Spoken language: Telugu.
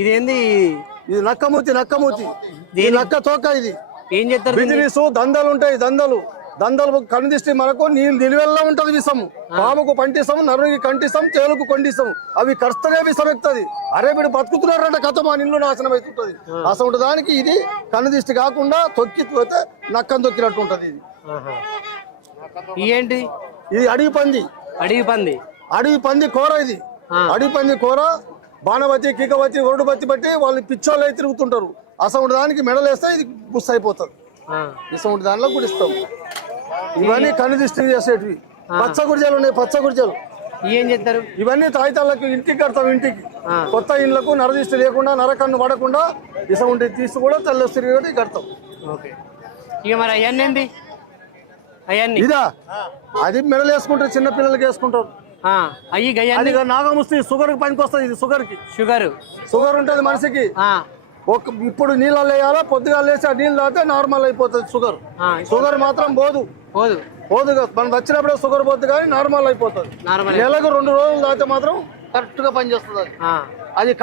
ఇదేంది? ఇది నక్కమూతి. ఈ నక్క తోక. ఇది ఏం చేస్తారు? బిజినెస్ దందలు ఉంటాయి. దందలు కనిదిష్టి మనకు నిలువెల్లా ఉంటది విషము. పాముకు పంటిస్తాము, నరునికి కంటిస్తాం, తేలుకు కొండిస్తాము. అవి కర్స్తనే విషం ఎక్కుతుంది. అరే వీడు బతుకుతున్నారంటే కథ మా నిల్లు నాశనం అవుతుంటది. అసలు దానికి ఇది కనుదిష్టి కాకుండా తొక్కి పోతే నక్కను తొక్కినట్టు ఉంటది. ఇది ఏంటి? ఇది అడవి పంది కూర. ఇది అడవి పంది కూర. బాణవతి, కీకవతి, వరుడుబత్తి బట్టి వాళ్ళు పిచ్చోళ్ళు తిరుగుతుంటారు. అసలు దానికి మెడలేస్తే ఇది బుస్ అయిపోతుంది. ఇసంటి దానిలో కూడా ఇస్తాం. ఇవన్నీ కనుదిష్టి చేసేటివి. పచ్చగుడిజలు ఉన్నాయి. పచ్చగుడిజలు ఏం చేస్తారు? ఇవన్నీ తాయితాళ్ళకి ఇంటికి కడతాం. ఇంటికి కొత్త ఇండ్లకు నరదిష్టి లేకుండా, నరకన్ను పడకుండా ఇసంటి తీసి కూడా తెల్లస్తిరిగి కడతాం. ఓకే. ఇక మరి అవన్నీ ఇదా? అది మెడలు వేసుకుంటారు, చిన్న పిల్లలకి వేసుకుంటారు. అది నాగముస్తి షుగర్ కి పనికి వస్తుంది. ఇది షుగర్ ఉంటది మనిషికి. ఇప్పుడు నీళ్ళలో వేయాలా, పొద్దుగా లేచి ఆ నీళ్ళు తాగితే నార్మల్ అయిపోతుంది. షుగర్ మాత్రం పోదు. మనం వచ్చినప్పుడే షుగర్ పోతుంది కానీ నార్మల్ అయిపోతుంది. నెలకు 2 రోజులు తాగితే మాత్రం కరెక్ట్ గా పనిచేస్తుంది. అది